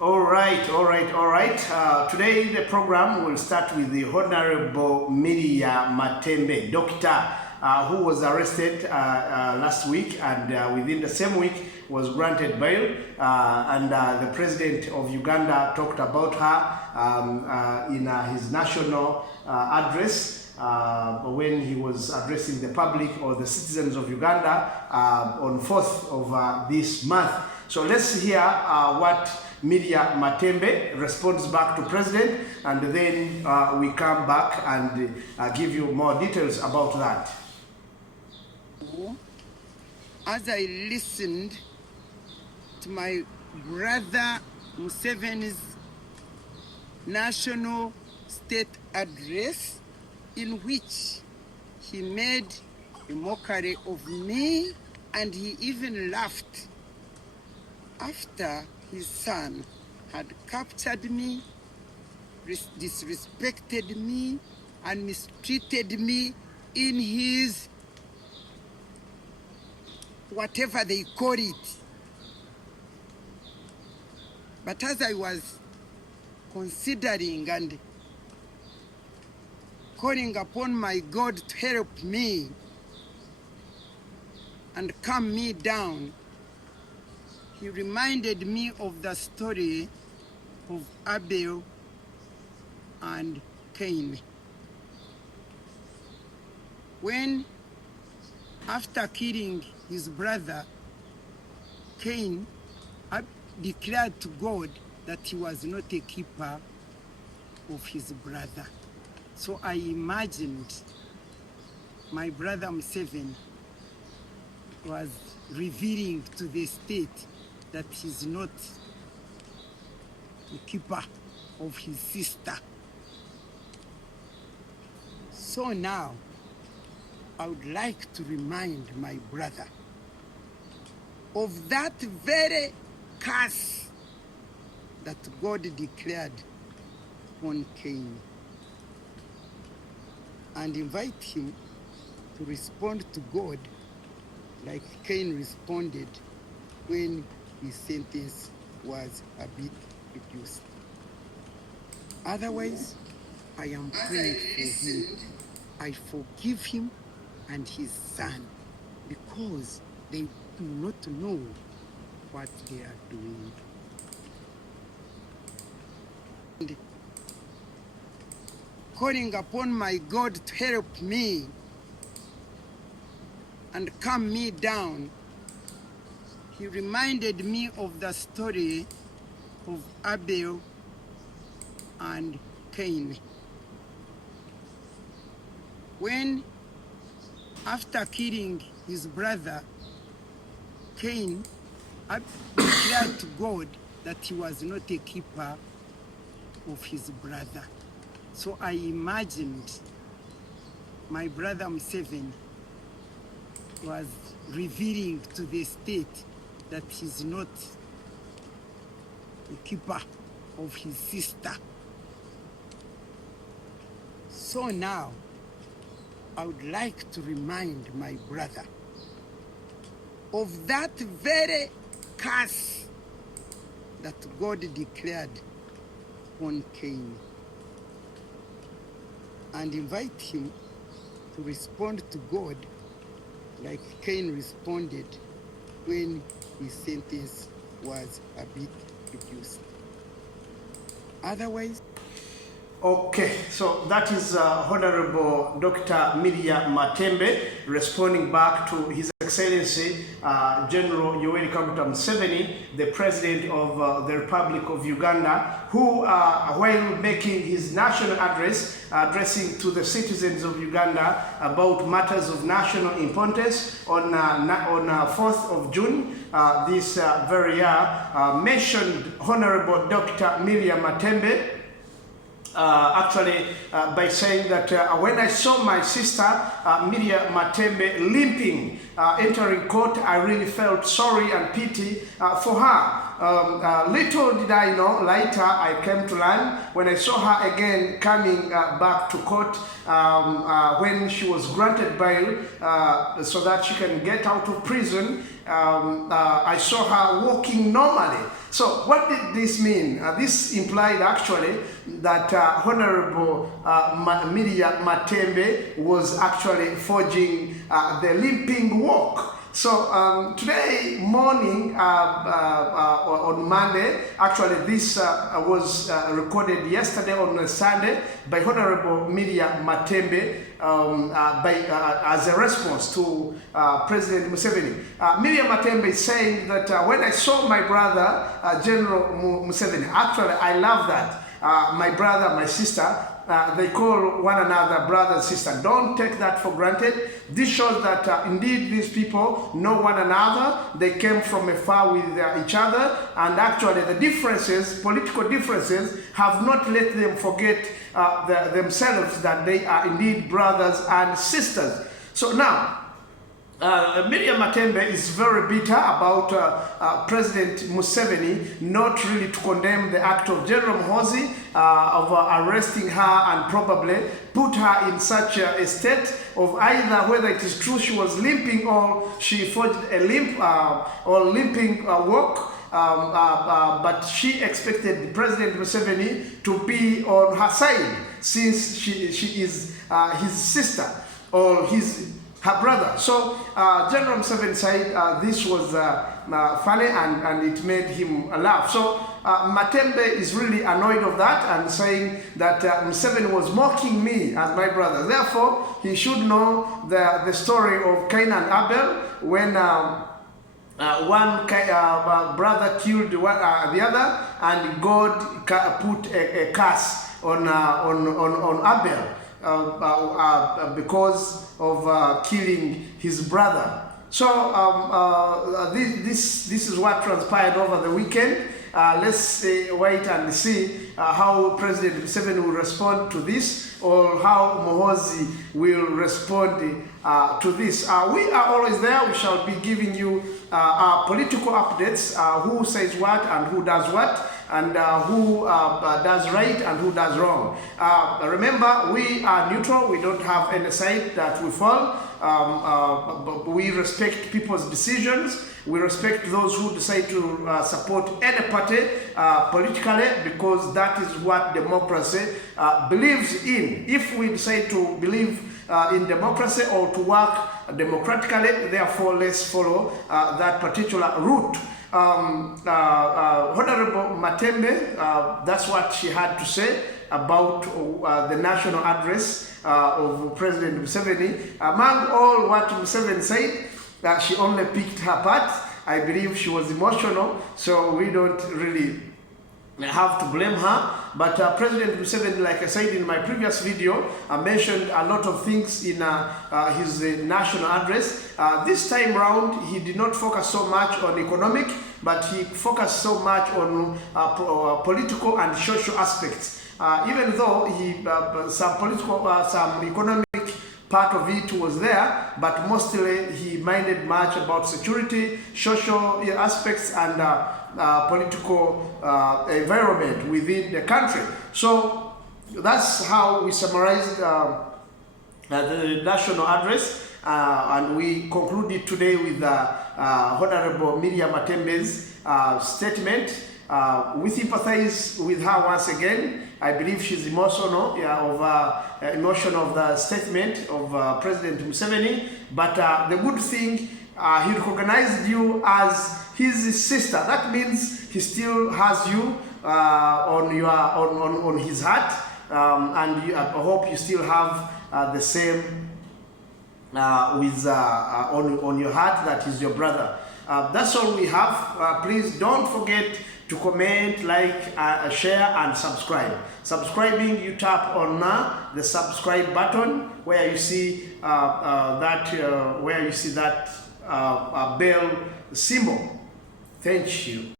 All right. Today the program will start with the Honorable Miria Matembe, doctor who was arrested last week and within the same week was granted bail. The President of Uganda talked about her in his national address when he was addressing the public or the citizens of Uganda on 4th of this month. So let's hear what Miria Matembe responds back to President, and then we come back and give you more details about that. As I listened to my brother Museveni's national state address, in which he made a mockery of me and he even laughed after his son had captured me, disrespected me, and mistreated me in his whatever they call it. But as I was considering and calling upon my God to help me and calm me down, he reminded me of the story of Abel and Cain. When, after killing his brother, Cain declared to God that he was not a keeper of his brother. So I imagined my brother Museveni was revealing to the state that he's not the keeper of his sister. So now, I would like to remind my brother of that very curse that God declared on Cain, and invite him to respond to God like Cain responded when his sentence was a bit reduced. Otherwise, I am praying for him. I forgive him and his son, because they do not know what they are doing. And calling upon my God to help me and calm me down, he reminded me of the story of Abel and Cain. When, after killing his brother, Cain declared to God that he was not a keeper of his brother. So I imagined my brother Museveni was revealing to the state that he's not the keeper of his sister. So now, I would like to remind my brother of that very curse that God declared on Cain, and invite him to respond to God like Cain responded when his sentence was a bit reduced. Otherwise, Okay, so that is Honorable Dr. Miria Matembe responding back to His Excellency General Yoweri Kaguta Museveni, the President of the Republic of Uganda, who, while making his national address, addressing to the citizens of Uganda about matters of national importance on 4th of June this very year, mentioned Honorable Dr. Miria Matembe by saying that when I saw my sister Miria Matembe limping entering court, I really felt sorry and pity for her. Little did I know, later I came to learn when I saw her again coming back to court when she was granted bail so that she can get out of prison. I saw her walking normally. So what did this mean? This implied actually that Honorable Miria Matembe was actually forging the limping walk. So today morning on Monday, actually this was recorded yesterday on Sunday by Honorable Miria Matembe as a response to President Museveni. Miria Matembe is saying that when I saw my brother, General Museveni, actually I love that. My brother, my sister, they call one another brother and sister. Don't take that for granted. This shows that indeed these people know one another. They came from afar with each other, and actually the differences, political differences, have not let them forget themselves, that they are indeed brothers and sisters. So now, Miria Matembe is very bitter about President Museveni not really to condemn the act of General Muhoozi of arresting her and probably put her in such a state of either whether it is true she was limping or she forged a limp or limping walk. But she expected President Museveni to be on her side since she is his sister or her brother. So General Museveni said this was funny and it made him laugh. So Matembe is really annoyed of that and saying that Museveni was mocking me as my brother. Therefore, he should know the story of Cain and Abel when one brother killed the other, and God put a curse on Abel. Because of killing his brother. So this is what transpired over the weekend. Let's wait and see how President Museveni will respond to this, or how Muhoozi will respond to this. We are always there. We shall be giving you our political updates, who says what and who does what, and who does right and who does wrong. Remember, we are neutral. We don't have any side that we fall. We respect people's decisions. We respect those who decide to support any party politically, because that is what democracy believes in. If we decide to believe in democracy or to work democratically, therefore let's follow that particular route. Honorable Matembe, that's what she had to say about the national address of President Museveni. Among all what Museveni said, she only picked her part. I believe she was emotional, so we don't really have to blame her. But President Museveni, like I said in my previous video, mentioned a lot of things in his national address. This time round, he did not focus so much on economic, but he focused so much on political and social aspects. Even though some political, some economic part of it was there, but mostly he minded much about security, social aspects, and political environment within the country. So that's how we summarized the national address, and we concluded today with Honorable Miria Matembe's statement. We sympathize with her once again. I believe she's emotional of the statement of President Museveni. But the good thing, he recognized you as his sister. That means he still has you on his heart, and I hope you still have the same on your heart, that is your brother. That's all we have. Please don't forget to comment, like, share, and subscribe. Subscribing, you tap on the subscribe button where you see that bell symbol. Thank you.